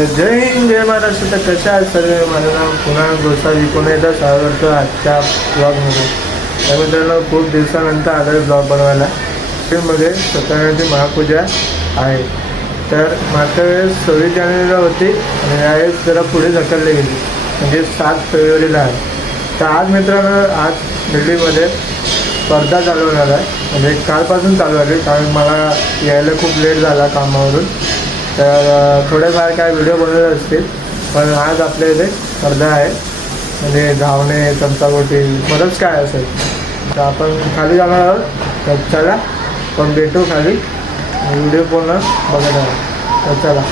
जय हिंद जय महाराष्ट्र. तर कशा आहेत सर्व. माझं नाव कुणाल गोसावी. पुन्हा एकदा स्वागत करतो आजच्या ब्लॉगमध्ये. त्या मित्रांनो खूप दिवसानंतर आलं ब्लॉग बनवायला. मध्ये सत्यनारायणची महापूजा आहे. तर मागच्या वेळेस 26 जानेवारीला होती आणि यावेळेस जरा पुढे ढकलली गेली, म्हणजे 7 फेब्रुवारीला आहे. तर आज मित्रांनो आज दिल्लीमध्ये स्पर्धा चालू होणार आहे, म्हणजे कालपासून चालू झाली, कारण मला यायला खूप लेट झाला कामावरून. तर थोडेफार काय व्हिडिओ बनवले असतील, पण आज आपल्या इथे स्पर्धा आहे, म्हणजे धावणे, चमचागोटी, बरंच काय असेल. तर आपण खाली जाणार आहोत. तर चला पण भेटू खाली, व्हिडिओ पूर्ण बघायला. तर चला.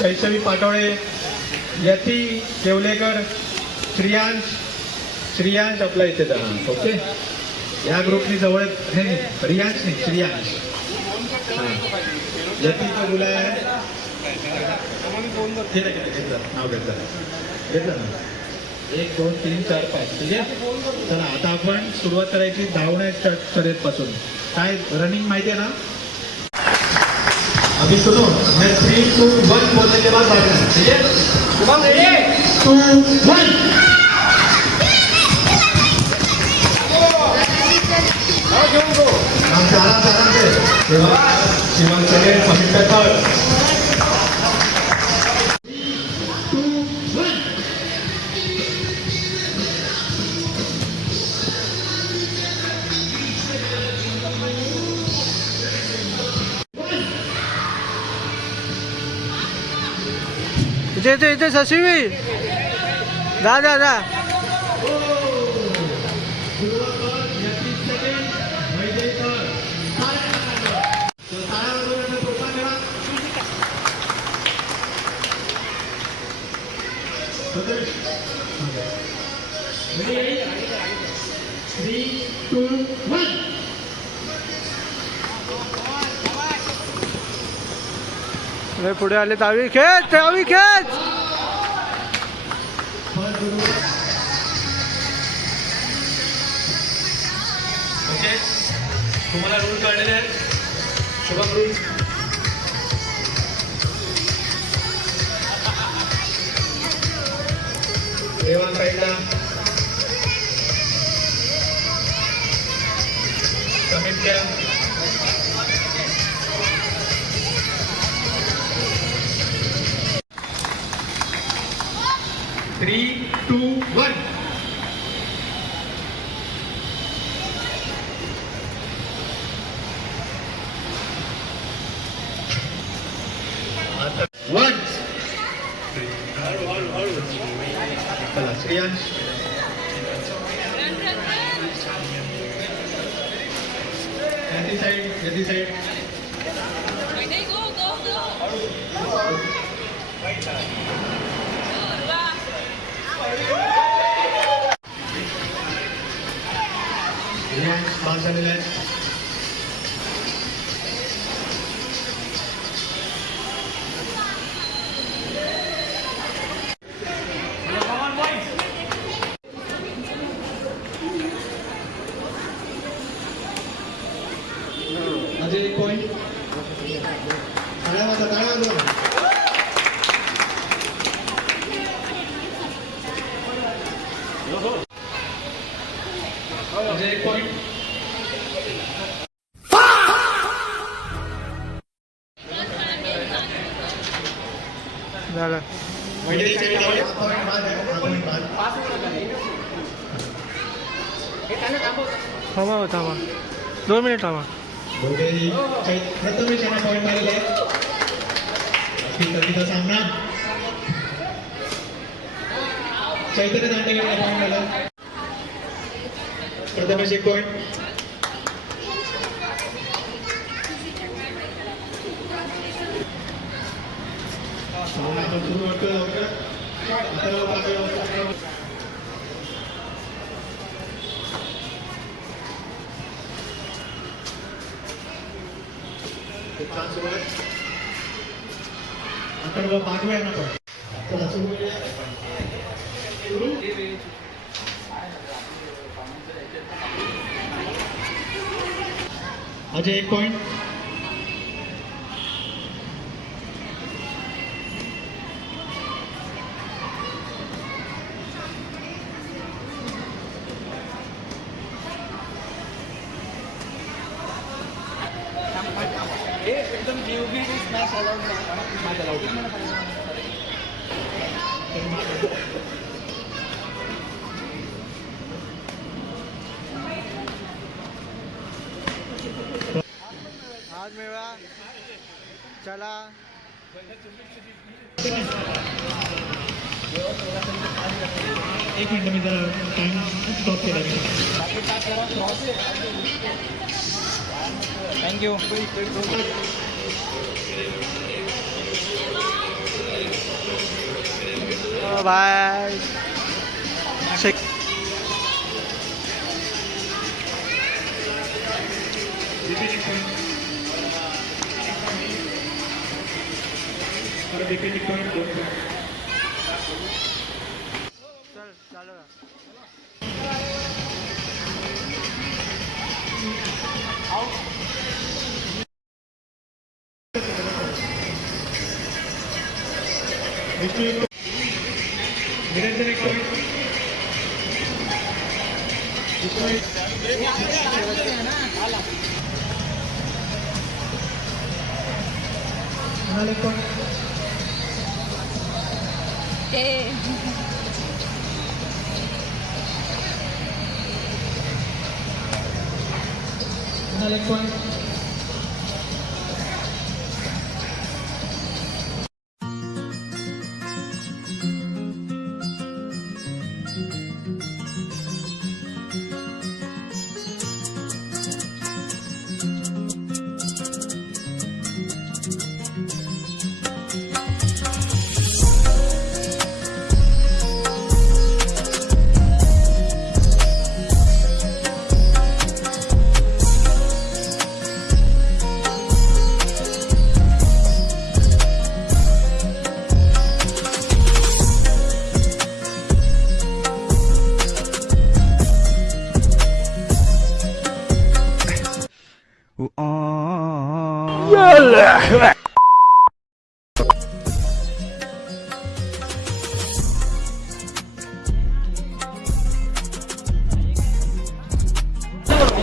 शैशवी पाटोळे, यती केवलेकर, श्रियांश आपला इथे जाणार. ओके, या ग्रुपनी जवळ नाही, रियांश नाही, श्रियांश. यतीचा मुला आहे. नाव घेतलं ना. 1 2 3 4 5. ठीक आहे. चला आता आपण सुरुवात करायची धावण्या शर्यतपासून. काय रनिंग माहिती आहे ना. अभी सुनो, मैं 3 2 1 बोलने के बाद भागना. ठीक है. 3 2 1. हम आराम से शिवम चले सबमिट पेपर. इथे शशिवी जा जा जा. पुढे आले. तावी खेच. ओके, तुम्हाला रूल काढलेले आहेत. शुभम रूल. देवान साईडला सबमिट करा. Three two one. चला श्रेयांश. यदी साइड. पास झालेला आहे. अजय 1 पॉइंट. टाळ्या वाजवा. अजय 1 पॉइंट. झालं. थांबा 2 मिनिट थांबा. प्रथमेश यांना पॉईंट मिळालेले आहेत. सामना चैतन्य दांडेकरला पॉईंट मिळाला. प्रथमेश 1 पॉईंट. सुरू करतो. आता पाठवूया ना पण. चला सुरू करूया. अजय 1 पॉइंट. एकदम जीवगी स्मॅश अलाउड आज मेळा चला. एक मिनिट मी जरा टाइम स्टॉप केला मी. थँक्यू. बाय. चल चालू. निरंजन 1 पॉइंट.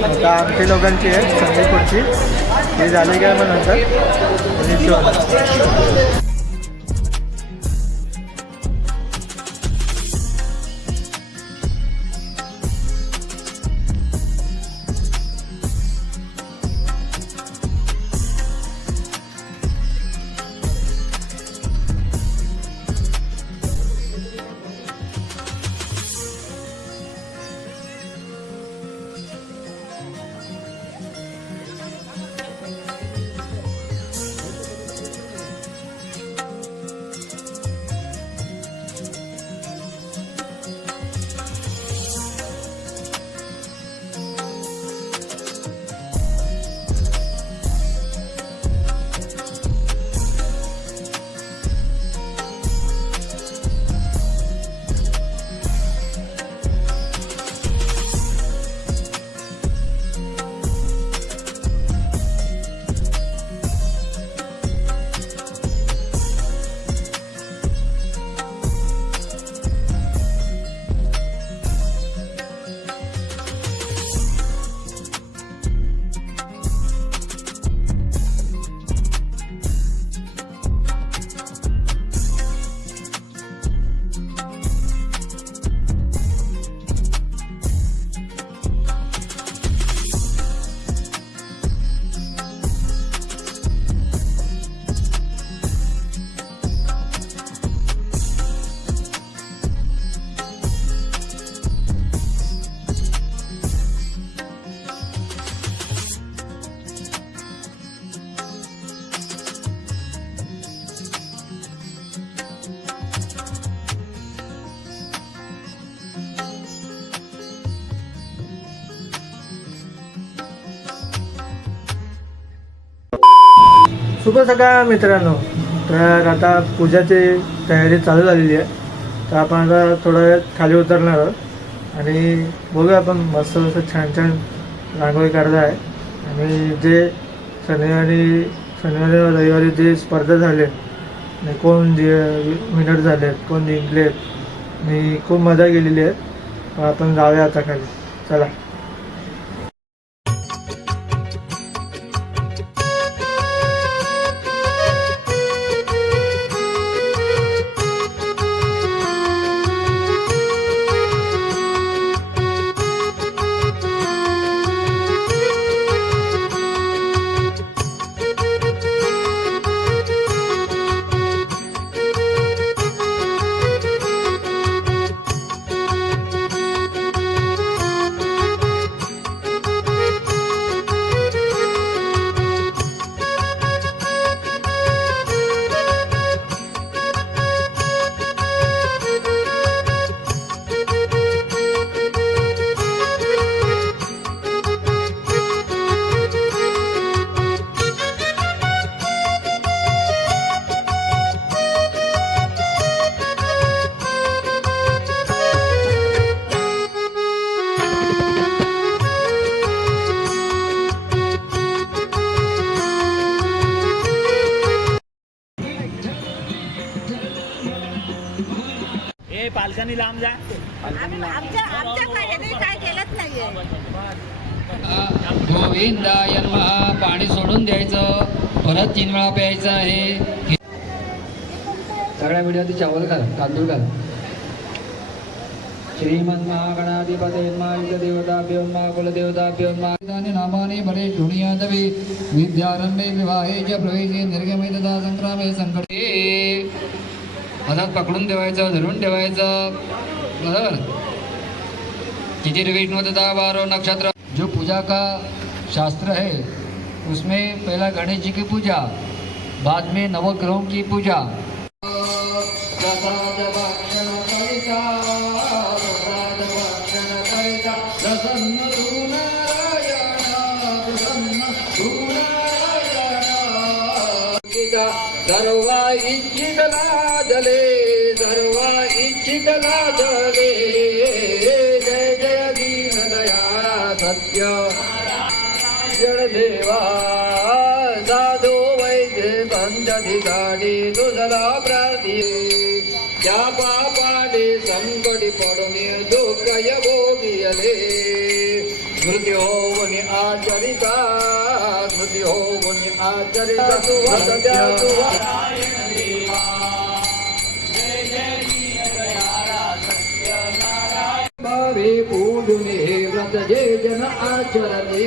आता आमच्या लोकांची आहे संध्याकाळची हे झाले काय मग नंतर शुभ सकाळ मित्रांनो. तर आता पूजाची तयारी चालू झालेली आहे. तर आपण आता थोडा वेळ खाली उतरणार आहोत आणि बघूया आपण मस्त असं छान छान रांगोळी काढत आहे आणि जे शनिवारी व रविवारी जे स्पर्धा झाले आणि कोण जे विनर झालेत, कोण जिंकलेत आणि खूप मजा केलेली आहे. आपण जाऊया आता खाली, चला. ए पालकांनी लांब जा. आमच्या काय केलंच नाहीये. गोविंदाय नमः. पाणी सोडून द्यायचं, परत 3 वेळा प्यायचं आहे. सगळ्या व्हिडिओत चावल घाल, तांदूळ घाल. श्रीमन् महागणाधिपते नमः. देवताभ्यो नमः. कुलदेवताभ्यो नमः. नामानि बरे शृणुयादवे. विद्यारंभे विवाहे च प्रवेशे निर्गमे तथा संग्रामे संकटे. हातात पकडून ठेवायचं, धरून ठेवायचं, बरोबर. तिथिर विष्णु तथा 12 नक्षत्र. जो पूजा का शास्त्र है उसमें पहला गणेश जी की पूजा, बाद में नवग्रहों की पूजा. सर्व इच्छित लादले, सर्व इच्छित लादले. जय जय दीन दयाळा सत्य जडदेवा. साधू वैद्य संत ठिकाणी तुझला प्रार्थी. त्या पापाने संकटी पडून दुःखय भोगियले. स्मृती होऊन आचरिता, स्मृती होऊन आचरिता. भावे पूजून हे व्रत जे जन आचरते.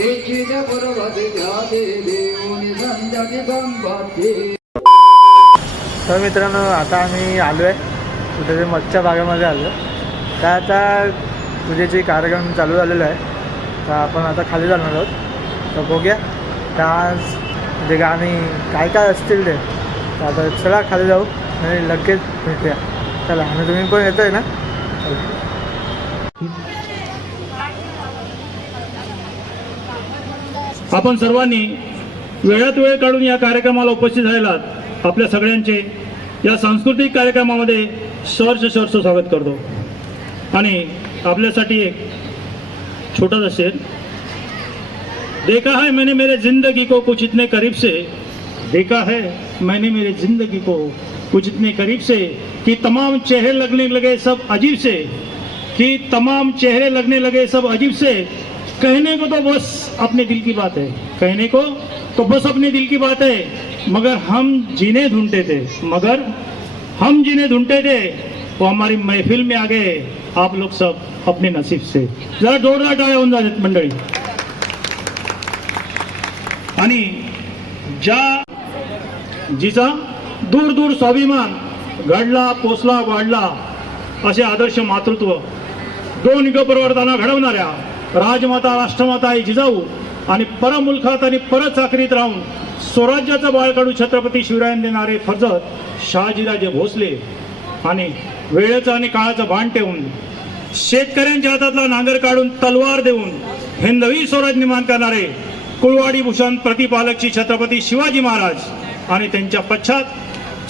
एकीने पर्वते घाते देऊन संध्याची संपत्ती. तर मित्रांनो, आता आम्ही आलो आहे कुठे ते मच्छा बागेमध्ये आलो. तर आता पूजेचे कार्यक्रम चालू झालेला आहे. तर आपण आता खाली जाणार आहोत. तर बघूया डान्स म्हणजे गाणी काय काय असतील ते. तर आता चला खाली जाऊ आणि लगेच भेटूया. चला. आणि तुम्ही पण येत आहे ना? चला. आपण सर्वांनी वेळात वेळ काढून या कार्यक्रमाला उपस्थित राहिलात. आपल्या सगळ्यांचे या सांस्कृतिक कार्यक्रमामध्ये सहर्ष स्वागत करतो. आणि आपल्यासाठी एक छोटासा शेर. देखा है मैंने मेरे जिंदगी को कुछ इतने करीब से, देखा है मैंने मेरे जिंदगी को कुछ इतने करीब से कि तमाम चेहरे लगने लगे सब अजीब से, कि तमाम चेहरे लगने लगे सब अजीब से. कहने को तो बस अपने दिल की बात है, कहने को तो बस अपने दिल की बात है. मगर हम जिन्हें ढूंढते थे, मगर हम जिन्हें ढूंढते थे वो हमारी महफिल में आ गए. आप लोग सब अपने नसीब से. जरा जोरदार टाळ्या होऊन जातात मंडळी. आणि ज्या जिचा दूर दूर स्वाभिमान घडला, पोचला, वाढला असे आदर्श मातृत्व, दोन युगपरिवर्तना घडवणाऱ्या राजमाता राष्ट्रमाता आई जिजाऊ आणि परमुल्खात आणि परचाकरीत राहून स्वराज्याचा बाळकडू छत्रपती शिवरायांनी देणारे फर्जत शहाजीराजे भोसले आणि वेळेचं आणि काळाचं भान ठेवून शेतकऱ्यांच्या हातातला नांगर काढून तलवार देऊन हिंदवी स्वराज निर्माण करणारे कुळवाडी भूषण प्रतिपालकची छत्रपती शिवाजी महाराज आणि त्यांच्या पश्चात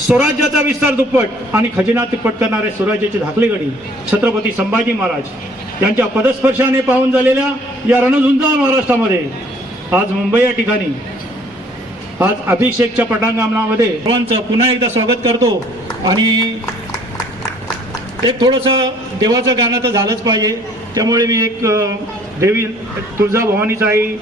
स्वराज्याचा विस्तार दुप्पट आणि खजिना तिप्पट करणारे स्वराज्याचे धाकले गडी छत्रपती संभाजी महाराज यांच्या पदस्पर्शाने पाहून झालेल्या या रणझुंजार महाराष्ट्रामध्ये आज मुंबई या ठिकाणी आज अभिषेकच्या पटांगणामध्ये सर्वांचं पुन्हा एकदा स्वागत करतो. आणि एक थोडंसं देवाचं गाणं तर झालंच पाहिजे, त्यामुळे मी एक देवी तुळजाभवानीचा आई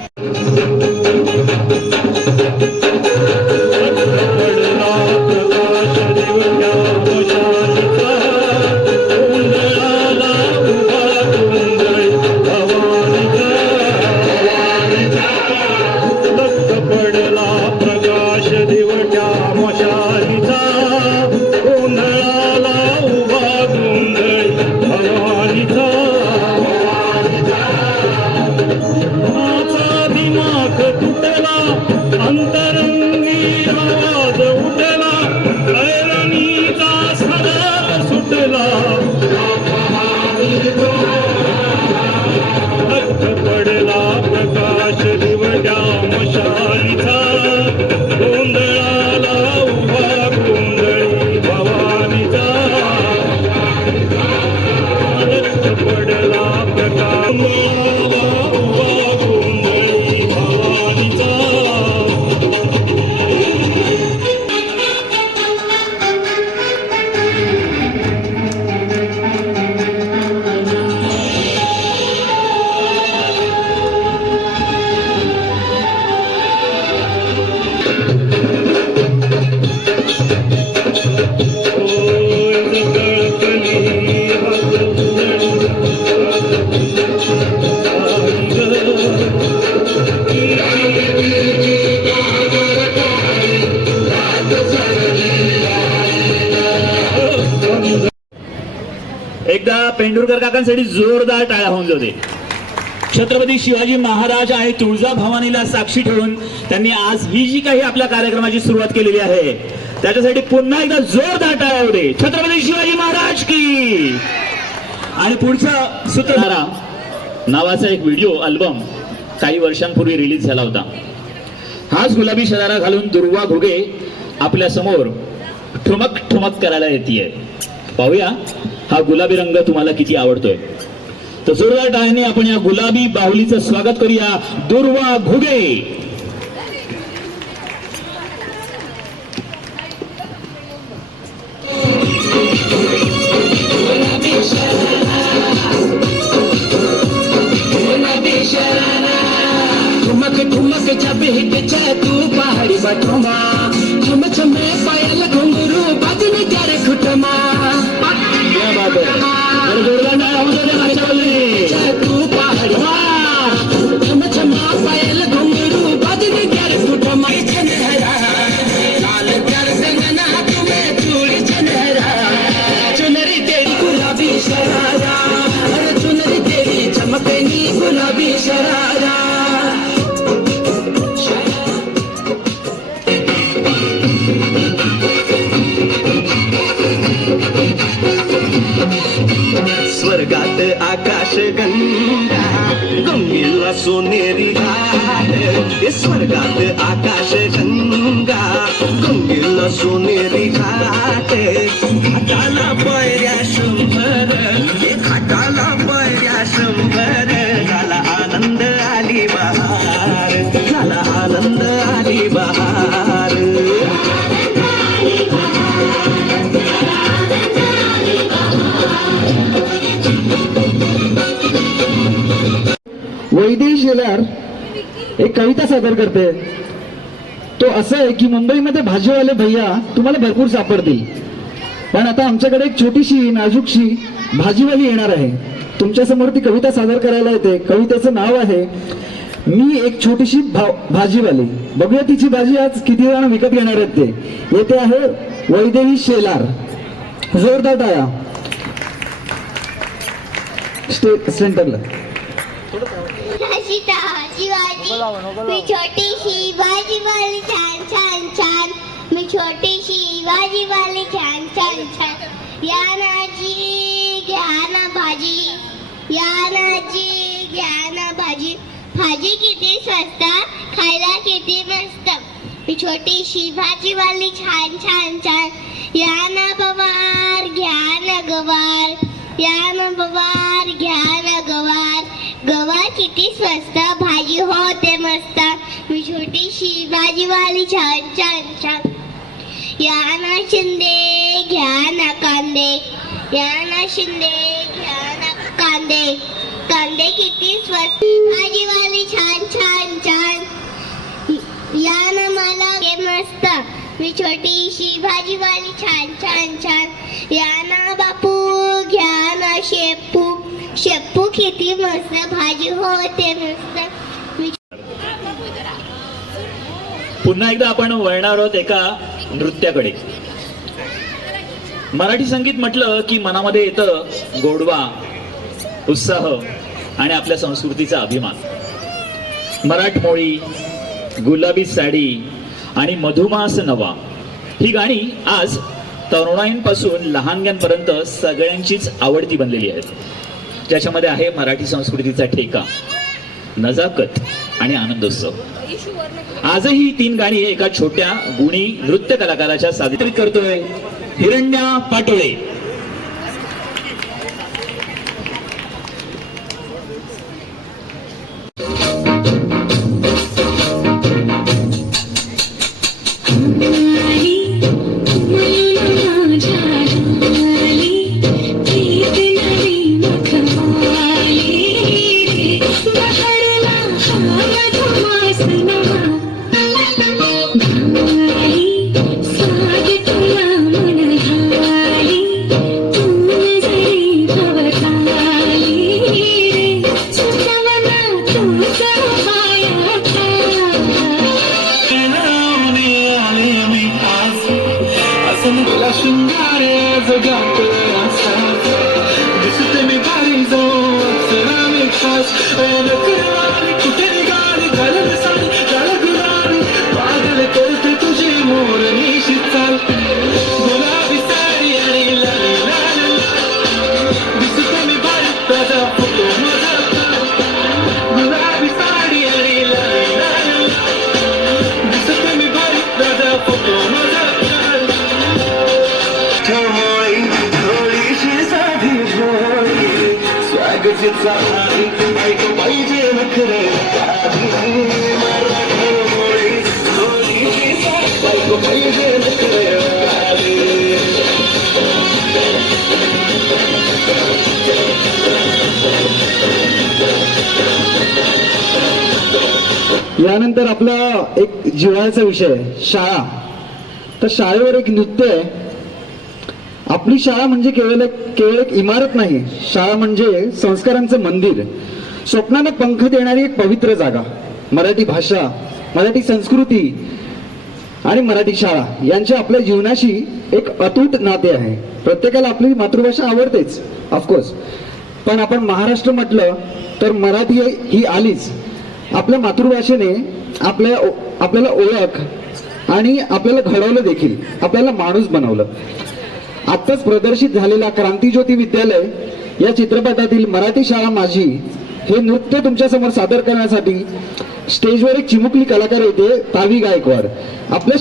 एकदा पेंढुरकर काकांसाठी जोरदार टाळ्या होऊन जाते. छत्रपती शिवाजी महाराज आणि तुळजाभवानीला साक्षी ठेवून त्यांनी आज ही जी काही आपल्या कार्यक्रमाची सुरुवात केलेली आहे त्याच्यासाठी पुन्हा एकदा जोरदार टाळ्या होते. छत्रपती शिवाजी महाराज की. आणि पुढचा सूत्रधारा नावाचा एक व्हिडिओ अल्बम काही वर्षांपूर्वी रिलीज झाला होता. हाच गुलाबी शरारा घालून दुर्वा घुगे आपल्या समोर ठुमक ठुमक करायला येते. पाहूया हा गुलाबी रंग तुम्हाला किती आवडतोय. तर जोरदार टाळ्यांनी आपण या गुलाबी बाहुलीचं स्वागत करूया. दुर्वा घुगे. ठुमक ठुमक जब हिट तू पहाड़ी बठुमा छम छमे पायल घुंगरू बजने तेरे खुटमा तू पहाड़ी छम छमा पायल घुंगरू बजने तेरे खुटमा छनहरा लाल कर संगना तुम्हें चूड़ी छनहरा चुनरी तेरी गुलाबी शरारा अरे चुनरी तेरी चमकनी गुलाबी शरारा. स्वर्गात आकाश गंगा गंगेला सोनेरी घाट. स्वर्गात आकाश गंगा गंगेला सोनेरी घाट. घाटाला पायऱ्या शंभर घाटाला पायऱ्या शंभर. झाला आनंद आली बहार झाला आनंद आली बहार. वैदेही शेलार एक कविता सादर करते. तो असं आहे की मुंबईमध्ये भाजीवाले भैया तुम्हाला भरपूर सापडतील, पण आता आमच्याकडे एक छोटीशी नाजूकशी भाजीवाली येणार आहे. तुमच्या समोर ती कविता सादर करायला येते. कवितेचं नाव आहे मी एक छोटीशी भाजीवाली. बघूया तिची भाजी आज किती जण विकत घेणार आहेत ते. येते आहे वैदेही शेलार. जोरदार टाळ्या. सेंटरला मी छोटीशी भाजीवाली छान छान छान. मी छोटीशी भाजीवाली छान छान छान. या ना जी घ्या ना भाजी या ना जी घ्या ना भाजी. भाजी किती स्वस्त खायला किती मस्त. मी छोटीशी भाजीवाली छान छान छान. या ना गवार घ्या ना गवार. या ना गवार घ्या ना गवार, गवार किती स्वस्त भाजी होते मस्त, मी छोटीशी भाजीवाली छान छान छान. या ना शिंदे घ्या ना कांदे, या ना शिंदे घ्या ना कांदे, कांदे किती स्वस्त भाजीवाली छान छान छान. या ना मला मस्त, मी छोटीशी भाजीवाली छान छान छान. या ना बापू घ्या ना शेपू, शेपू किती मस्त भाजी होते मस्त. पुन्हा एकदा आपण वळणार आहोत एका नृत्याकडे. मराठी संगीत म्हटलं की मनामध्ये येतं गोडवा, उत्साह आणि आपल्या संस्कृतीचा अभिमान. मराठमोळी, गुलाबी साडी आणि मधुमास नवा ही गाणी आज तरुणाईंपासून लहानग्यांपर्यंत सगळ्यांचीच आवडती बनलेली आहेत, ज्याच्यामध्ये आहे मराठी संस्कृतीचा ठेका, नजाकत आणि आनंदोत्सव. आजही ही 3 गाणी एका छोट्या गुणी नृत्य कलाकाराच्या सादरीकरण करतोय हिरण्या पाटोळे. यानंतर आपला एक जिव्हाळ्याचा विषय शाळा. तर शाळेवर एक नृत्य आहे. आपली शाळा म्हणजे केवळ एक इमारत नाही, शाळा म्हणजे संस्कारांचं मंदिर, स्वप्नांना पंख देणारी एक पवित्र जागा. मराठी भाषा, मराठी संस्कृती आणि मराठी शाळा यांचे आपल्या जीवनाशी एक अतूट नाते आहे. प्रत्येकाला आपली मातृभाषा आवडतेच ऑफकोर्स, पण आपण महाराष्ट्र म्हटलं तर मराठी ही आलीच. आपल्या मातृभाषेने आपल्याला ओळख आणि आपल्याला घडवलं देखील, आपल्याला माणूस बनवलं. आत्ताच प्रदर्शित झालेला क्रांतीज्योती विद्यालय या चित्रपटातील मराठी शाळा माझी हे नृत्य तुमच्या समोर सादर करण्यासाठी स्टेजवर एक चिमुकली कलाकार येते, तावी गायकवाड. आपल्या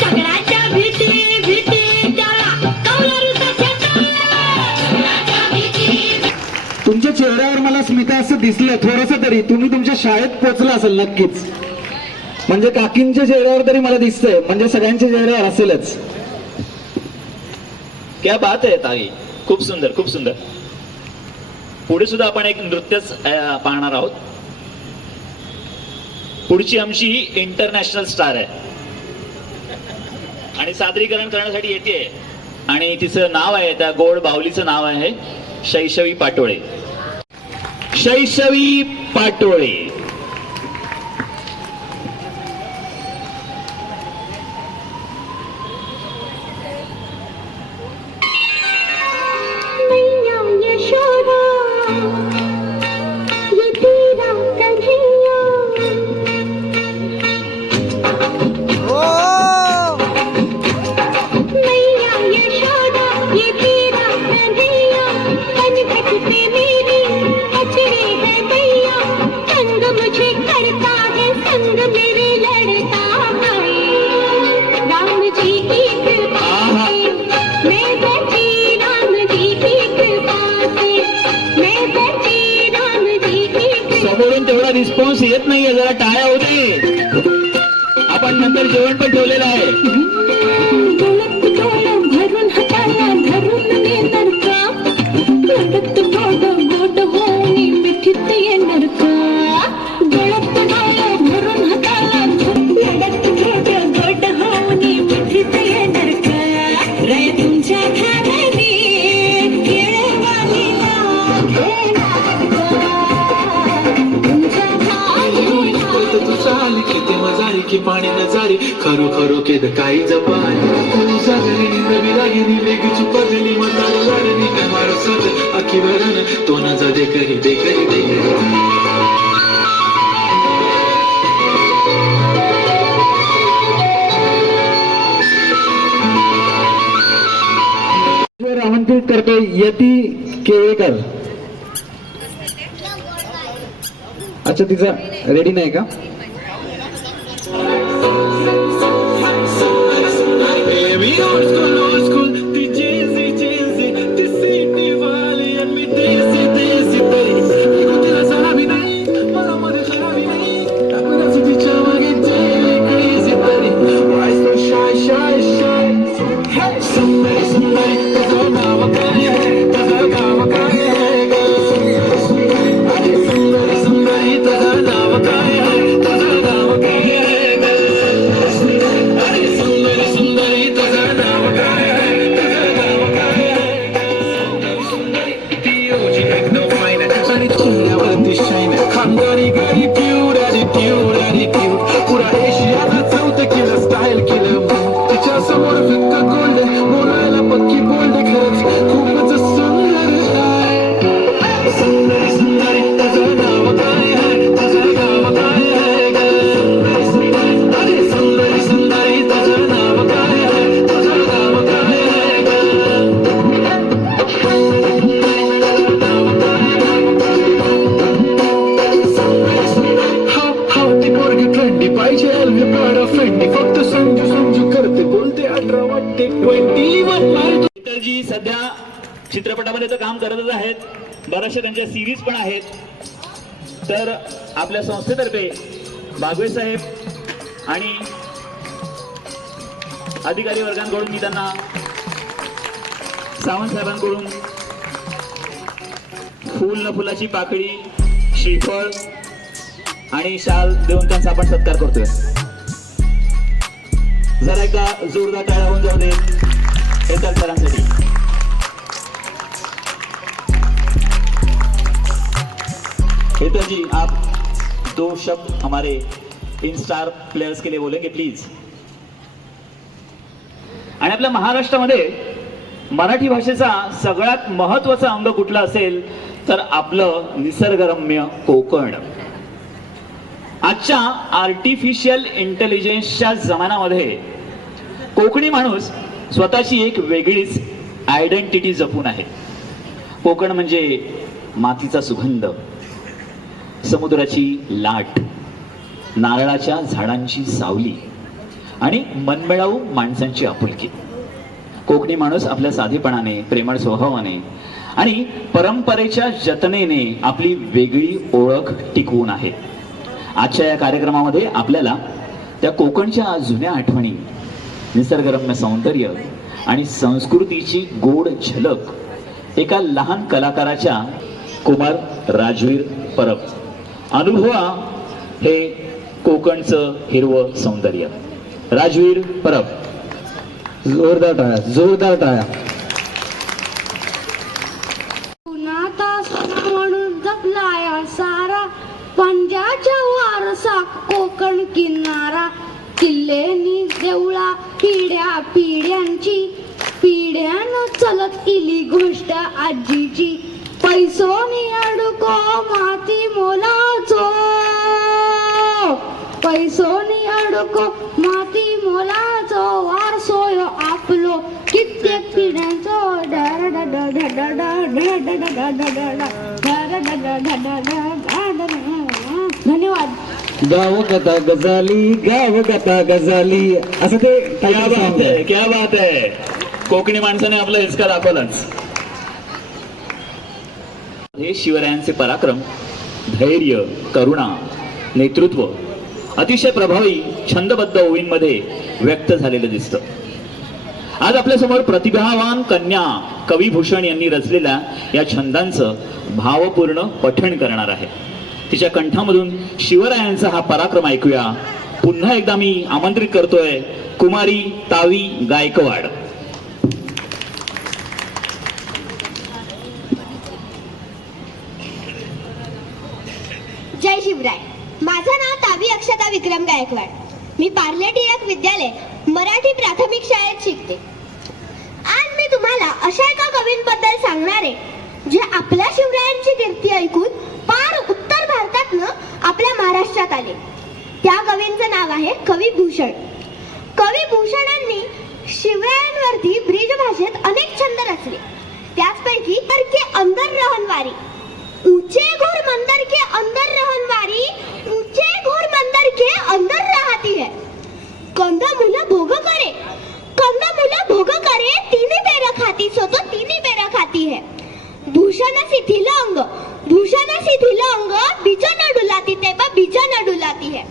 दगडाच्या भीती दिसलं थोडंसं तरी, तुम्ही तुमच्या शाळेत पोहोचला असेल नक्कीच. म्हणजे काकींच्या चेहऱ्यावर तरी मला दिसतंय, म्हणजे सगळ्यांच्या चेहऱ्यावर असेलच. क्या बात आहे ताई, खूप सुंदर खूप सुंदर. पुढे सुद्धा आपण एक नृत्यच पाहणार आहोत. पुढची आमची इंटरनॅशनल स्टार आहे आणि सादरीकरण करण्यासाठी येते आणि तिचं नाव आहे, त्या गोड बाहुलीचं नाव आहे शैशवी पाटोळे. शैशवी पाटोळे. मैया यशोदा ये तेरा कन्हैया मैया यशोदा ये तेरा कन्हैया कनखट पे मेरी अचरे है भैया संग मुझे करता है संग मेरे लड़ता है राम जी की कृपा से मैं बची राम जी की कृपा से मैं बची राम जी की कृपा समोरून तेवढा रिस्पॉन्स येत नाहीये, जरा टाळ्या होते. आपण नंतर जेवण पण ठेवलेलं आहे. गलत डोळं भरून हाताला धरून नेणार का लढत डोळं गोड होऊन मिठीत येणार का गलत डोळं भरून हाताला लढत डोळं गोड होऊन मिठीत येणार का रे तुमच्या घराने केळवालीला घेणार का तुमच्या घराने तू चाली किती मजारी की पाणी नजारी खरो खरो केद काही जपानी तू सागरी नवी रागिनी वेगची पगली मतार वारणी कमार सद अखी वरण तो न जा दे करी दे करी दे करी. आमंत्रित करतो यती केळकर. अच्छा, तिचा रेडी नाही का? Baby, old school, the Jay-Z, the city valley, and me dizzy, baby. Ego tela sabi nahi, mara mare kharabi nahi. Apna sudi chamage jay crazy tari. Rise to shine. Hey, somebody, taza naam kare hai, taza naam kare hai. Somebody, taza naam kare hai, taza naam kare hai. जी सध्या चित्रपटामध्ये तर काम करतच आहेत, बऱ्याचशा त्यांच्या series पण आहेत. तर आपल्या संस्थेतर्फे बागवे साहेब आणि अधिकारी वर्गांकडून मी त्यांना सावंत साहेबांकडून फूल न फुलाची पाकळी, श्रीफळ आणि शाल देऊन त्यांचा आपण सत्कार करतोय. जरा एकदा जोरदार टाळ्या होऊन जाऊ दे हेतल सरांसाठी. हेतल जी, आप 2 शब्द हमारे इन स्टार प्लेयर्स के लिए बोलेंगे प्लीज. आणि आपल्या महाराष्ट्रामध्ये मराठी भाषेचा सगळ्यात महत्वाचा अंग कुठला असेल तर आपलं निसर्गरम्य कोकण. आजच्या आर्टिफिशियल इंटेलिजन्सच्या जमान्यामध्ये कोकणी माणूस स्वतःची एक वेगळीच आयडेंटिटी जपून आहे. कोकण म्हणजे मातीचा सुगंध, समुद्राची लाट, नारळाच्या झाडांची सावली आणि मनमिळाऊ माणसांची आपुलकी. कोकणी माणूस आपल्या साधेपणाने, प्रेमळ स्वभावाने आणि परंपरेच्या जतनेने आपली वेगळी ओळख टिकवून आहेत. आजच्या या कार्यक्रमामध्ये आपल्याला त्या कोकणच्या जुन्या आठवणी, निसर्गरम्य सौंदर्य आणि संस्कृतीची गोड झलक एका लहान कलाकाराच्या कुमार राजवीर परब अनुभवा हे कोकणचं हिरवं सौंदर्य. राजवीर परब. जोरदार टाळ्या, जोरदार टाळ्या. म्हणून जपलाया सारा पंजाच्या वारसा कोकण किनारा. किल्लेनी देवळा पिढ्या पिढ्यांची, पिढ्यानं चलत इली गोष्ट आजीची. पैसोनी अडको माती मोलाचो, पैसोनी अडको माती मोलाचो. वारसोय आपलो कित्येक पिढ्यांचो. धन्यवाद. गाव कथा गजाली, गाव कथा गजाली, असं ते क्या बात आहे, क्या बात आहे. कोकणी माणसाने आपला हिसका दाखवलाच. हे शिवरायांचे पराक्रम, धैर्य, करुणा, नेतृत्व अतिशय प्रभावी छंदबद्ध ओळींमध्ये व्यक्त झालेलं दिसतं. आज आपल्या समोर प्रतिभावान कन्या कविभूषण यांनी रचलेल्या या छंदांचं भावपूर्ण पठण करणार आहे. तिच्या कंठामधून शिवरायांचा हा पराक्रम ऐकूया. पुन्हा एकदा मी आमंत्रित करतोय कुमारी तावी गायकवाड. जय शिवराय. माझं नाव तावी अक्षता विक्रम गायकवाड. मी पार्ले टिळक विद्यालय मराठी प्राथमिक शाळेत शिकते. आज मी तुम्हाला अशा एका कवींबद्दल सांगणार आहे जे आपल्या शिवरायांची कीर्ती ऐकून पार उत्तर भारतातनं आपल्या महाराष्ट्रात आले. त्या कवींचं नाव आहे कवी भूषण. कवी भूषणांनी शिवरायांवरती ब्रिज भाषेत अनेक छंद रचले. त्याचपैकी तर के अंदर रहनवारी, ऊंचे घोर मंदिर के अंदर रहनवारी, ऊंचे घोर मंदिर के अंदर रहती है. कंद मुलं भोग करे, कंद मुलं भोग करे, तिन्ही बेर खाती सो तो तिन्ही बेर खाती है. भूषण शिथिल अंग, भूषण शिथिल अंग, बीज न डुलाती ते बीज न डुलाती है.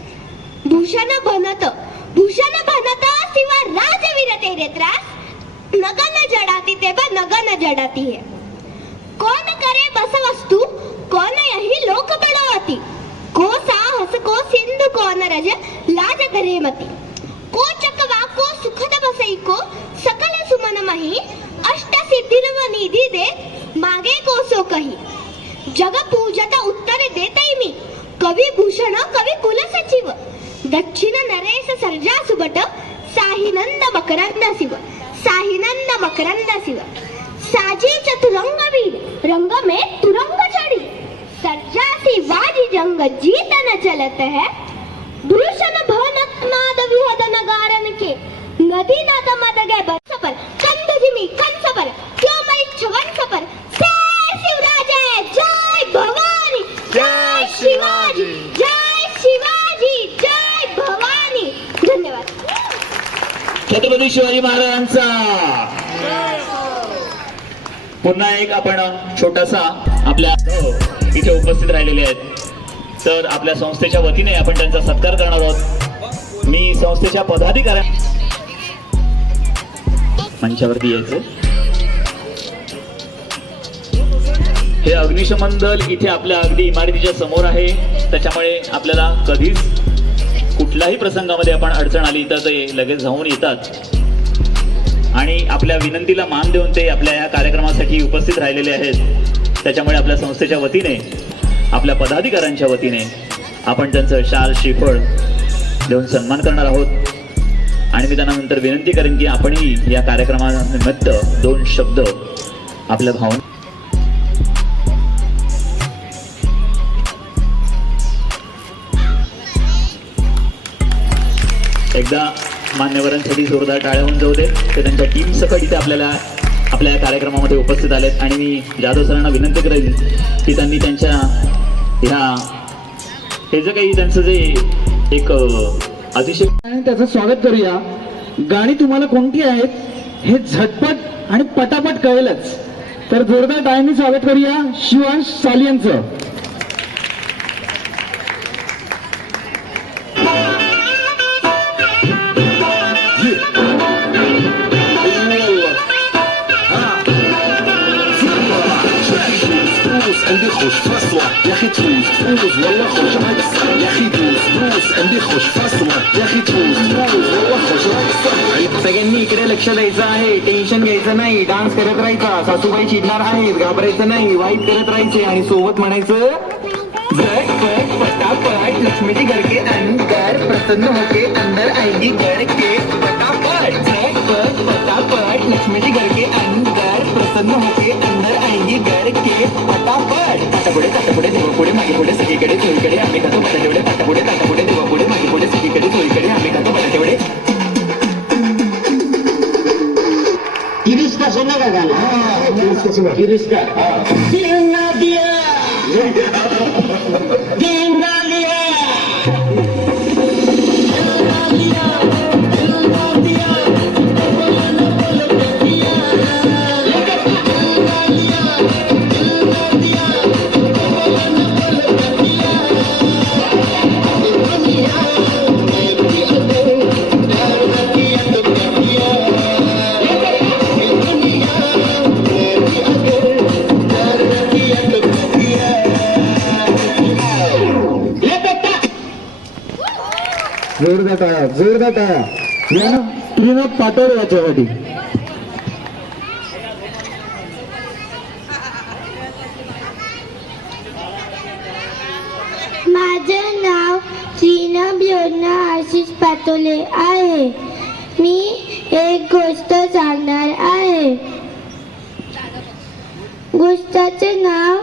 भूषण बनत, भूषण बनत शिवा राजवीर तेरे त्रास, नगन जडाती ते नगन जडाती है. कौन करे बस वस्तु, कौन यही लोक बड़ावती. को साहस को सिंधु कौन रज, लाज धरेमती. को चकवा को सुखद बसई को, सकल सुमन मही, अष्ट सिद्धिर्व निधि दे, मागे को सो कही. जग पूजत उत्तर देतई मी, कवी भूषण कवी कुल सचिव. दक्षिण नरेश सर्जा सुबट, साहिनंद मकरंद शिव, साहिनंद मकरंद शिव. साजी चतुरंग वीर, रंग में तुरंग चढ़ी. सर्जासी वाजी जंग जीत न चलत है. भूषण भवनक नाद विहद नगारन के, नदी नाद मद गए बरसपर. कंध जिमी कंसपर, क्यों मई छवन सपर. जय शिवराज जय भवानी, जय शिवाजी जय शिवाजी जय भवानी. धन्यवाद. छत्रपती शिवाजी महाराजांचा. पुन्हा एक आपण छोटासा आपल्या इथे उपस्थित राहिलेले आहेत, तर आपल्या संस्थेच्या वतीने आपण त्यांचा सत्कार करणार आहोत. मी संस्थेच्या पदाधिकारी मंचावरती यायचं. हे अग्निशमन दल इथे आपल्या अगदी इमारतीच्या समोर आहे, त्याच्यामुळे आपल्याला कधीच कुठल्याही प्रसंगामध्ये आपण अडचण आली तर ते लगेच धावून येतात आणि आपल्या विनंतीला मान देऊन ते आपल्या या कार्यक्रमासाठी उपस्थित राहिलेले आहेत. त्याच्यामुळे आपल्या संस्थेच्या वतीने, आपल्या पदाधिकाऱ्यांच्या वतीने आपण त्यांचं शाल श्रीफळ देऊन सन्मान करणार आहोत. आणि मी त्यांना नंतर विनंती करेन की आपणही या कार्यक्रमानिमित्त 2 शब्द आपल्या भावना. एकदा मान्यवरांसाठी जोरदार टाळ्या होऊन जाऊ दे. ते त्यांच्या टीम सकट इथे आपल्या या कार्यक्रमामध्ये उपस्थित आलेत आणि मी जाधव सरांना विनंती करेन की त्यांनी त्यांच्या हे जे काही त्यांचं जे एक अतिशय त्याचं स्वागत करूया. गाणी तुम्हाला कोणती आहेत हे झटपट आणि पटापट कळेलच. तर जोरदार टाळ्यांनी स्वागत करूया शिवांश सालियांचं. عندي خوش فاصلة يا أخي تفوز تفوز والله خوش راك الصح يا أخي دوس دوس عندي خوش فاصلة يا أخي تفوز تفوز والله خوش راك الصح. सगळ्यांनी इकडे लक्ष द्यायचं आहे, टेन्शन घ्यायचं नाही, डान्स करत राहायचा, सासूबाई चिडणार आहेत, घाबरायचं नाही, वाईट करत राहायचे आणि सोबत म्हणायचं झटपट फटाफट लक्ष्मीजी घर के अंदर प्रसन्न होके अंदर आएगी घर के फटाफट झटपट फटाफट लक्ष्मीजी घर के अंदर प्रसन्न होके अंदर आएगी घर के फटाफट. ताटापुढे देवापुढे मागे पुढे सगळीकडे चोरीकडे आम्ही खातो बटाटेवडे. ताटापुढे देवापुढे मागे पुढे सगळीकडे चोरीकडे आम्ही खातो बटाटेवडे. गिरीश का सुनना का गाना गिरीश का दिलना दिया दिलना लिया जोरदार टाळ्या त्रिनाथ पाटोळे याच्यासाठी. माझं नाव श्रीनभ योजना आशिष पातोले आहे. मी एक गोष्ट सांगणार आहे. गोष्टाचे नाव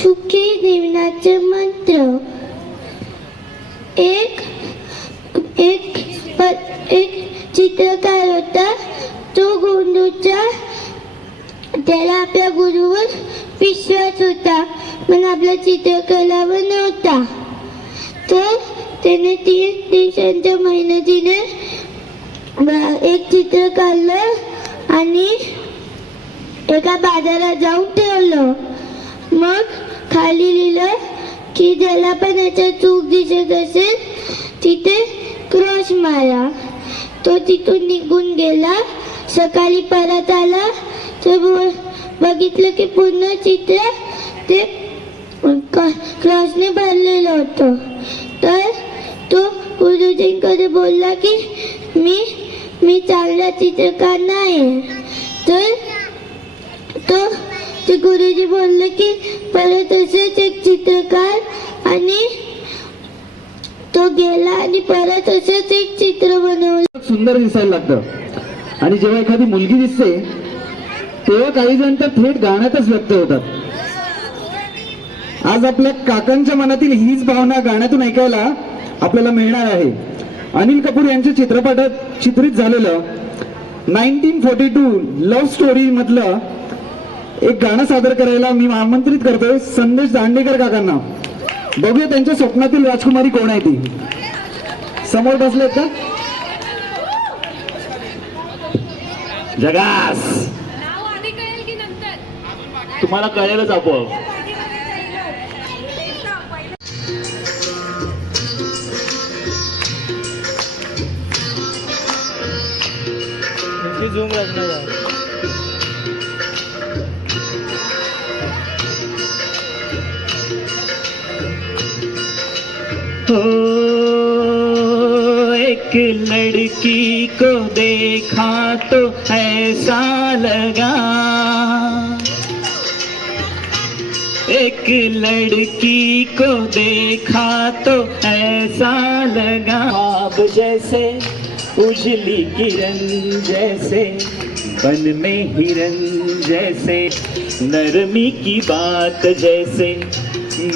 सुखी जीवनाचे मंत्र. एक चित्रकार होता. तो गुंडूचा त्याला आपल्या गुरुवर विश्वास होता पण आपल्या चित्रकलावर नव्हता. तर त्याने 30 दिवसांच्या मेहनतीने एक चित्र काढलं आणि एका बाजारात जाऊन ठेवलं. मग खाली लिहिलं की ज्याला पण याच्या चूक दिसत असेल तिथे क्रॉस मारा. तो तिथून निघून गेला. सकाळी परत आला तर बघितलं की पूर्ण चित्र ते क्रॉसने भरलेलं होतं. तर तो गुरुजींकडे बोलला की मी चांगला चित्रकार नाही. तर ते गुरुजी बोलले की परत असेच एक चित्रकार आणि तो गेला आणि परत असंच एक चित्र बनवलं. सुंदर दिसायला लागतं आणि जेव्हा एखादी मुलगी दिसते तेव्हा काही जण तर थेट गाण्यातच व्यक्त होतात. आज आपल्या काकांच्या मनातील हीच भावना गाण्यातून ऐकायला आपल्याला मिळणार आहे. अनिल कपूर यांच्या चित्रपटात चित्रित झालेलं 1942 लव्ह स्टोरी मधलं एक गाणं सादर करायला मी आमंत्रित करतोय संदेश दांडेकर काकांना. बघूया त्यांच्या स्वप्नातील राजकुमारी कोण आहे ती. समोर बसलेत का? जगास तुम्हाला कळेलच आपोआप. झूम रखना है. हो एक लड़की को देखा तो ऐसा लगा, एक लड़की को देखा तो ऐसा लगा, ख्वाब जैसे उजली किरण जैसे बन में हिरन जैसे, नरमी की बात जैसे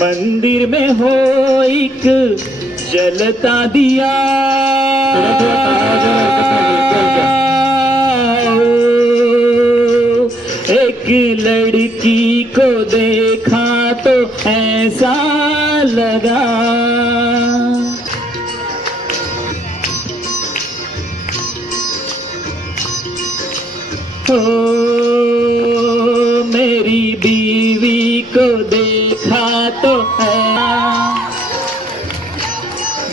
मंदिर में हो एक जलता दिया, एक लड़की को देखा तो ऐसा लगा, ओ मेरी को देखा तो है,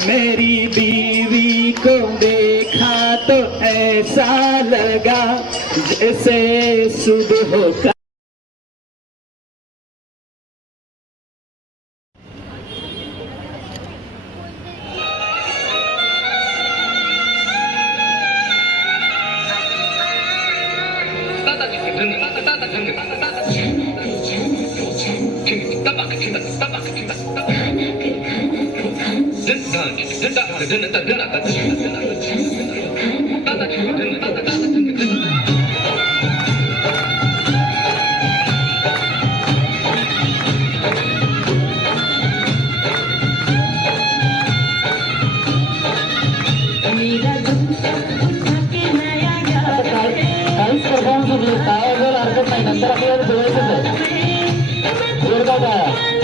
मेरी बीवी को देखा तो ऐसा लगा जैसे सुबह का। नंतर आपल्याला जोडायचं आहे. जोरदार टाळ्या.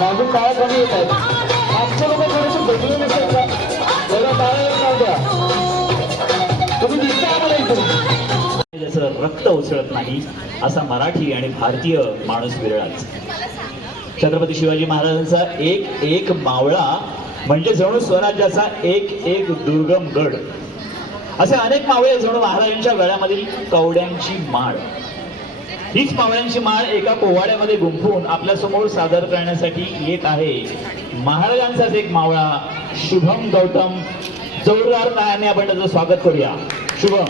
मागून टाळ्या कमी येत आहेत. आमचे लोक थोडेसे भेटले नसेल का? जरा टाळ्या येत नव्हत्या. तुम्ही दिसता आम्हाला इथून. जसं रक्त उसळत नाही असा मराठी आणि भारतीय माणूस विरळाच. छत्रपती शिवाजी महाराजांचा एक एक मावळा म्हणजे जणू स्वराज्याचा एक एक दुर्गम गड. असे अनेक मावळे जणू महाराजांच्या गळ्यामधील कवड्यांची माळ. हीच मावळ्यांची माळ एका पोवाड्यामध्ये गुंफून आपल्या समोर सादर करण्यासाठी येत आहे महाराजांचाच एक मावळा शुभम गौतम. जोरदार टाळ्यांनी आपण त्याचं स्वागत करूया. शुभम,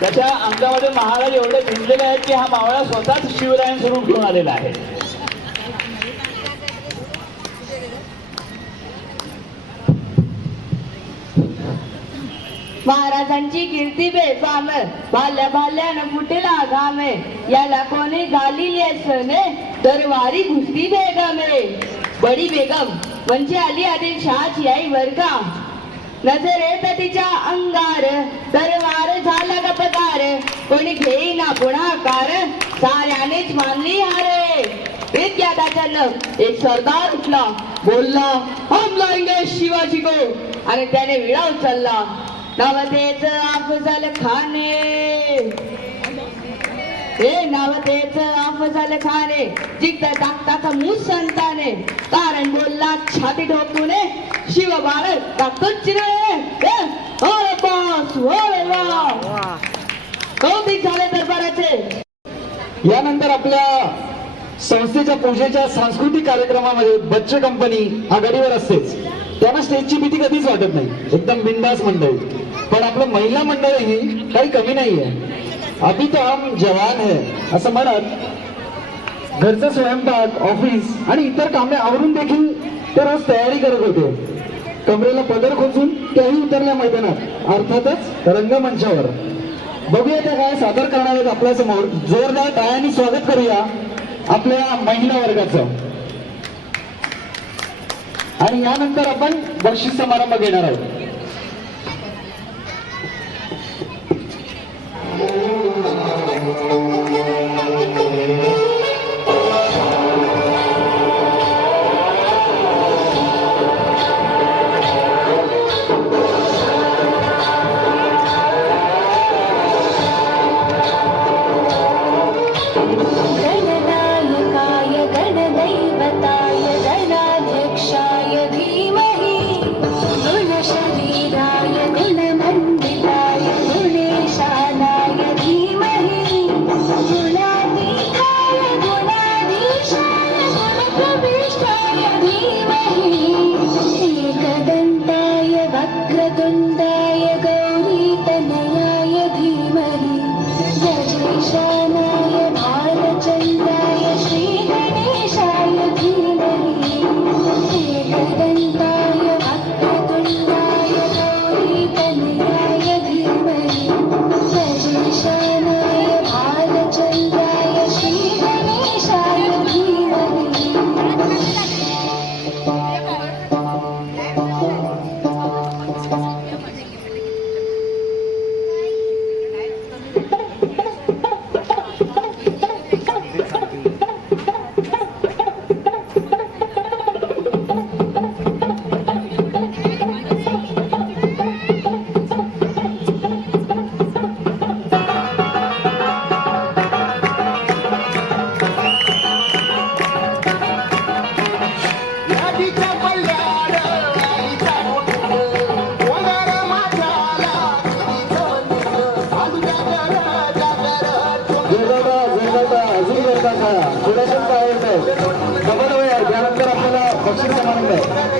त्याच्या अंगामध्ये महाराज एवढे भिनलेले आहेत की हा मावळा स्वतःच शिवरायांसमोर घेऊन आलेला आहे. महाराजांची कीर्ती बेफाम, भाल्या भाल्यानं फुटेला घाम, याला कोणी घालिले सने तरवारी घुसती बेगमे. बडी बेगम म्हणजे अली आदिलशहाची आई बर का. नजर येत तिच्या अंगार तरवार झाला गपकार, कोणी घेईना पुढाकार साऱ्यानेच मानली हारे. इतक्यात अचानक एक सरदार उठला, बोलला हम लाएंगे शिवाजी को, आणि त्याने विडा उचलला. नावतेच अफजल खाने, हे नावतेच अफजल खाने, जिंकता टाकता मुसंताने, कारण बोलला छाती ठोकूने शिव भारत टाकतो चिरळे. कौतिक झाले दरबाराचे. यानंतर आपल्या संस्थेच्या पूजेच्या सांस्कृतिक कार्यक्रमामध्ये बच्चे कंपनी आघाडीवर असतेच. त्यांना स्टेजची भीती कधीच वाटत नाही, एकदम बिंदास मंडळी. पण आपलं महिला मंडळ ही काही कमी नाहीये. अभी तो हम जवान है असं म्हणत घरचं स्वयंपाक, ऑफिस आणि इतर कामे आवरून देखील ते रोज तयारी करत होते. कमरेला पदर खोचून त्याही उतरल्या मैदानात, अर्थातच रंगमंचावर. बघूया त्या काय सादर करणार आहेत आपल्या समोर. जोरदार टाळ्यांनी स्वागत करूया आपल्या महिला वर्गाचं. आणि यानंतर आपण बक्षीस समारंभ घेणार आहोत. जोरदार अजून जोरदार टाळ्या. पुढे पण काय होतं खबर होय त्यानंतर आपल्याला बक्षीस समारंभ आहे.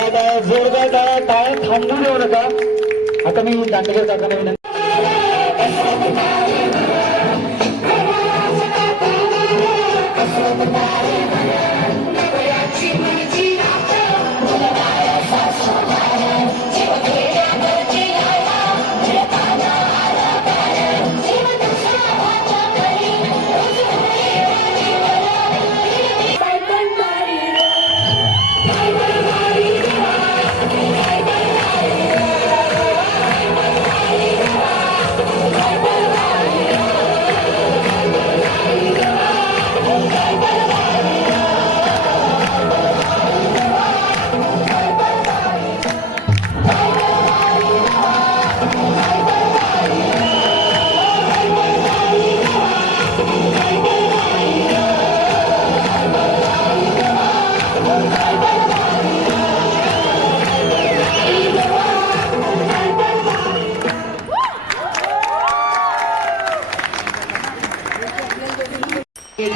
जोरदार टाळ्या थांबू देऊ नका. आता मी दांडेकर काकांना विनंती.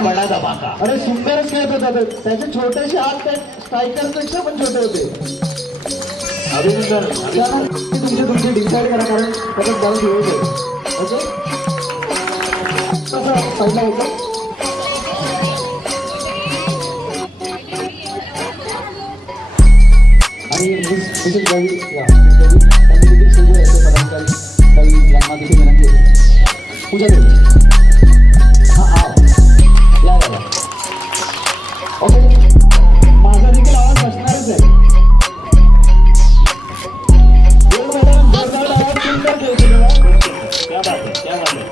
बडा धमाका. अरे सुंदरच खेळत होता तो. त्याचे छोटेसे हात त्या स्ट्रायकरपेक्षा पण छोटे होते. अभिनंदन. तुमचे डिसाईड करा कारण त्याच्यात जाऊन दिवस आहे. ओके तसं साईडला होतं. आणि मिसेस गावी त्यांनी देखील सगळे असे पदाधिकारी गावी यांना देखील विनंती आहे. पूजा देवी हां आव या दादा. ओके माझा देखील आवाज बसणारच आहे. क्या बात है, क्या बात है.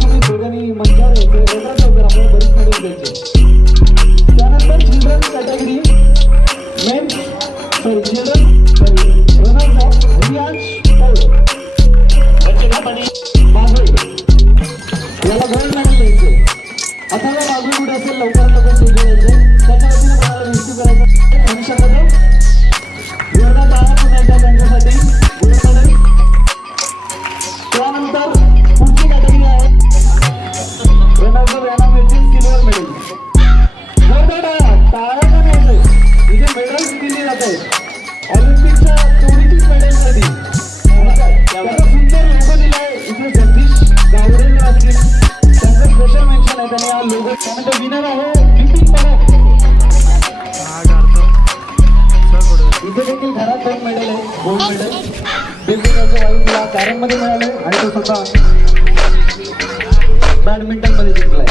तुम्ही दोघांनी मंचावर यायचे वेगळंच होतं. आपल्याला बरीच मेडल्स द्यायचे. त्यानंतर children category children runners of Riyansh Bagul याला गोल्ड मेडल द्यायचे. अथवा बागुल कुठे असेल लवकरात लवकर स्टेजवर यायचे. त्याच्या वतीने कोणाला विनंती करायचं म्हणू शकत जोरदार टाळ्या पुन्हा एकदा त्यांच्यासाठी गोल्ड मेडल. त्यानंतर पुढची कॅटेगरी आहे रनर्स ऑफ याना मिळतील सिल्वर मेडल. जोरदार टाळ्या का मिळते. इथे मेडल्स दिली जात आहेत ऑलिम्पिकच्या 34 मेडल्ससाठी. त्याचा सुंदर लोगो दिलाय इथे जगदीश गावडेंनी असतील. त्यांचं स्पेशल मेन्शन आहे. त्यांनी हा लोगो. त्यानंतर विनर आहे बिपिन परब. इथे देखील घरात 2 मेडल आहे गोल्ड मेडल. बिपिन याचं वाईफला कॅरममध्ये मिळाले आणि तो स्वतः बॅडमिंटनमध्ये जिंकलाय.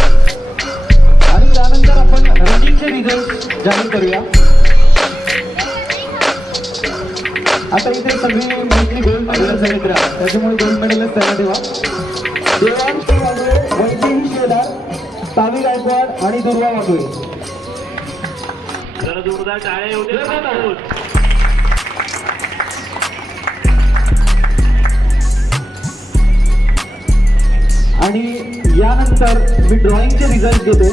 आणि त्यानंतर आपण रनिंगचे रिझल्ट जाहीर करूया. आता इथे सगळी मैत्री गोल्ड मेडल मित्र त्याच्यामुळे गोल्ड मेडलच त्यांना ठेवा. देवांश वागळे, वैदेही शेलार, तावी गायकवाड आणि दुर्वा वागळे. जरा जोरदार टाळ्या येऊ दे. आणि यानंतर मी ड्रॉइंगचे रिझल्ट देतोय.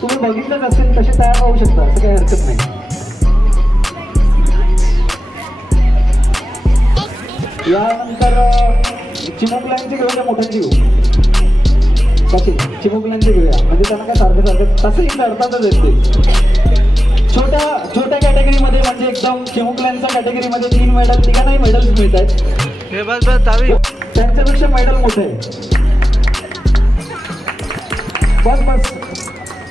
तुम्ही बघितलंच असेल तसे तयार होऊ शकता. असं काही हरकत नाही. यानंतर चिमुकल्यांचे घेऊया मोठ्यांची घेऊ. कसे चिमुकल्यांचे घेऊया म्हणजे त्यांना काय सारखं तसंही करतातच येते. छोट्या कॅटेगरीमध्ये म्हणजे एकदम चिमुकल्यांच्या कॅटेगरीमध्ये 3 मेडल तिघांनाही मेडल्स मिळत आहेत. हे बस तावी त्यांच्यापेक्षा मेडल मोठे आहे. बस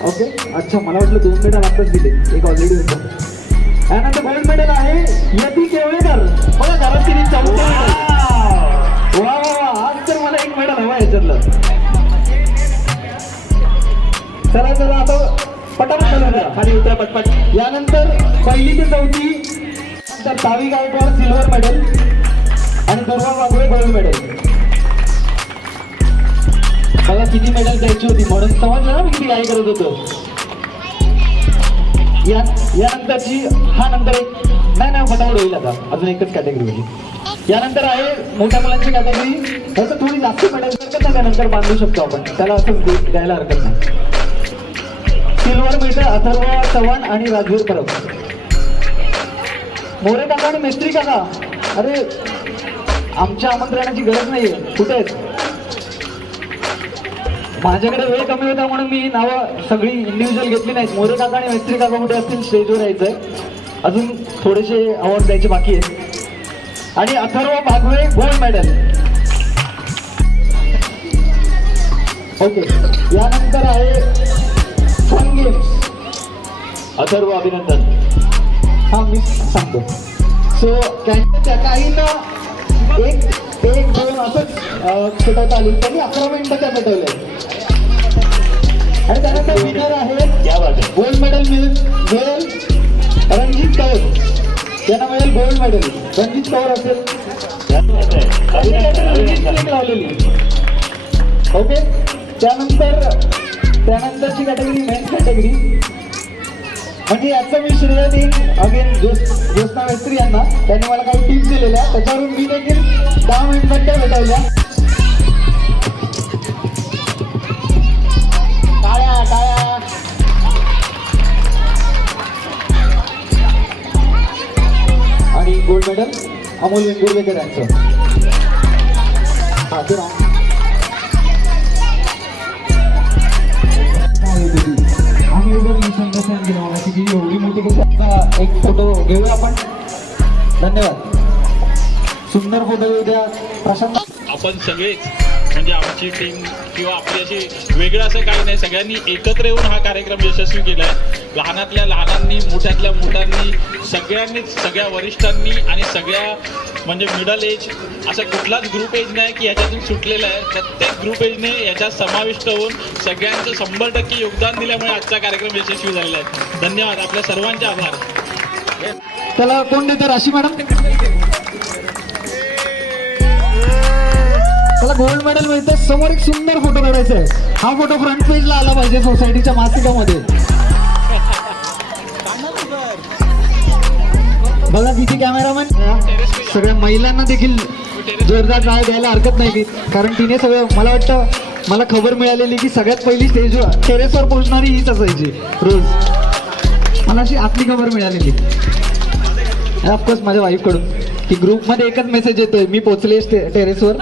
ओके. अच्छा मला वाटलं 2 मेडल आताच दिले. एक ऑलरेडी होतं. यानंतर गोल्ड मेडल आहे यती केवळेकर. बघा घरात तिने 14 मेडल. वा आज तर मला 1 मेडल हवा याच्यातलं. चला आता पटापट खाली उतरा पटपट. यानंतर 1ली ते 4थी तर तावी गायकवाड सिल्वर मेडल आणि दुर्वा वागळे गोल्ड मेडल. बघा किती मेडल द्यायची होती म्हणून समजलं ना मी किती काय करत होतो. यानंतरची हा नंतर एक नाही फटाफट होईल. आता अजून एकच कॅटेगरी होती. यानंतर आहे मोठ्या मुलांची कॅटेगरी. त्याचं थोडी जास्त मेडल करतात ना त्यानंतर बांधू शकतो आपण. त्याला असंच द्यायला हरकत नाही. सिल्वर मिळतं अथर्व चव्हाण आणि राजवीर परब. मोरे काका आणि मिस्त्री काका अरे आमच्या आमंत्रणाची गरज नाहीये. कुठे आहेत माझ्याकडे वेळ कमी होता म्हणून मी नावं सगळी इंडिव्हिज्युअल घेतली नाहीत. मोरे काका आणि मैत्री काका कुठे असतील स्टेजवर यायचंय. अजून थोडेसे अवॉर्ड द्यायचे बाकी आहेत. आणि Atharva Bagwe gold medal. Okay, यानंतर आहे फन गेम्स. अथर्व अभिनंदन. हा मी सांगतो. सो त्या काहींना एक दोन असंच पेटवता आली, त्यांनी 11 मिनिटं त्या पेटवले. आणि त्यानंतर विनर आहे गोल्ड मेडल मिळेल रणजित कौर. त्यांना मिळेल गोल्ड मेडल. रणजित कौर असेल लावलेली. ओके, त्यानंतरची कॅटेगरी मेन कॅटेगरी. म्हणजे याचं मी श्रेय देईन अगेन ज्योत्स्ना मेस्त्री यांना. त्यांनी मला काही टिप्स दिलेल्या, त्याच्यावरून मी देखील 10 मिनिटांच्या भेटवल्या. टाळ्या. आणि गोल्ड मेडल अमोल वेंगुर्लेकर यांचं. हा ते एवढी मोठी एक फोटो घेऊया आपण. धन्यवाद. सुंदर फोटो घेऊ द्या. प्रशांत. आपण सगळेच म्हणजे आमची टीम किंवा आपली अशी वेगळं असं काही नाही, सगळ्यांनी एकत्र येऊन हा कार्यक्रम यशस्वी केला आहे. लहानातल्या लहानांनी, मोठ्यातल्या मोठ्यांनी, सगळ्यांनीच, सगळ्या वरिष्ठांनी आणि सगळ्या म्हणजे मिडल एज असा कुठलाच ग्रुप एज नाही की याच्यातून सुटलेला आहे. प्रत्येक ग्रुप एजने याच्यात समाविष्ट होऊन सगळ्यांचं 100% योगदान दिल्यामुळे आजचा कार्यक्रम यशस्वी झालेला आहे. धन्यवाद. आपल्या सर्वांचे आभार. त्याला कोण देतं? राशी मॅडम. त्याला गोल्ड मेडल मिळतं. समोर एक सुंदर फोटो काढायचा आहे. हा फोटो फ्रंट पेजला आला पाहिजे सोसायटीच्या मासिकामध्ये. बघा किती कॅमेरामॅन. सगळ्या महिलांना देखील जोरदार टाळ्या द्यायला हरकत नाही, कारण तिने सगळं, मला वाटतं, मला खबर मिळालेली की सगळ्यात पहिली स्टेजवर टेरेसवर पोहोचणारी हीच असायची रोज. मला अशी आतली खबर मिळालेली ऑफकोर्स माझ्या वाईफकडून की ग्रुपमध्ये एकच मेसेज येतोय, मी पोहोचले टेरेसवर.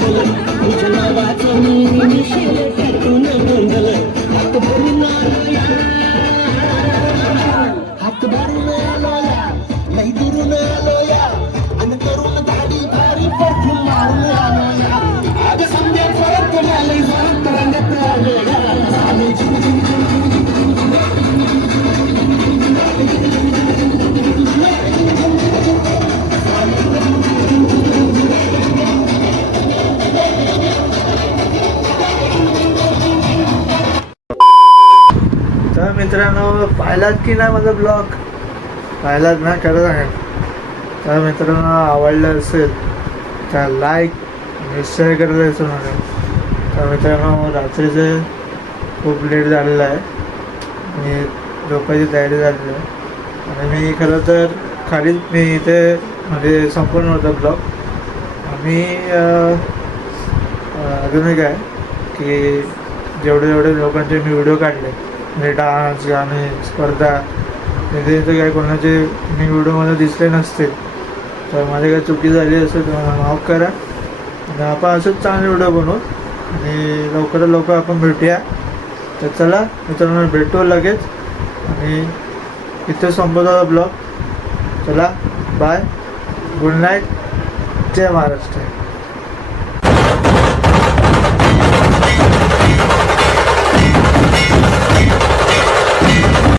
गोंधळ तुझ्या नावाचं मी मिशील टाकून गोंधळ हात भरून आलो या हात भरून आलो या लई दुरून आलो या आणि करून दाढी भारी परफ्यूम मारून आलो या आज संध्या परत आले जरा तरंगत आलो या आम्ही तर मित्रांनो, पाहिलात की नाही माझा ब्लॉग? पाहिलात ना? खरं सांगा. तर मित्रांनो, आवडलं असेल तर लाईक आणि शेअर करायला विसरू नका. तर मित्रांनो, रात्रीचे खूप लेट झालेलं आहे आणि झोपायची तयारी झालेली आहे आणि मी खरं तर खालीच मी इथे म्हणजे संपूर्ण होता ब्लॉग. आम्ही अजूनही काय की जेवढे लोकांचे मी व्हिडिओ काढले म्हणजे डान्स गाणे स्पर्धा तिथे तर काय कोणाचे मी व्हिडिओमध्ये दिसले नसतील. तर माझी काही चुकी झाली असेल तर मला माफ करा आणि आपण असंच चांगले व्हिडिओ बनवू आणि लवकरात लवकर आपण भेटूया. तर चला मित्रांनो, भेटू लगेच आणि इथे संपवतो ब्लॉग. चला बाय, गुड नाईट, जय महाराष्ट्र.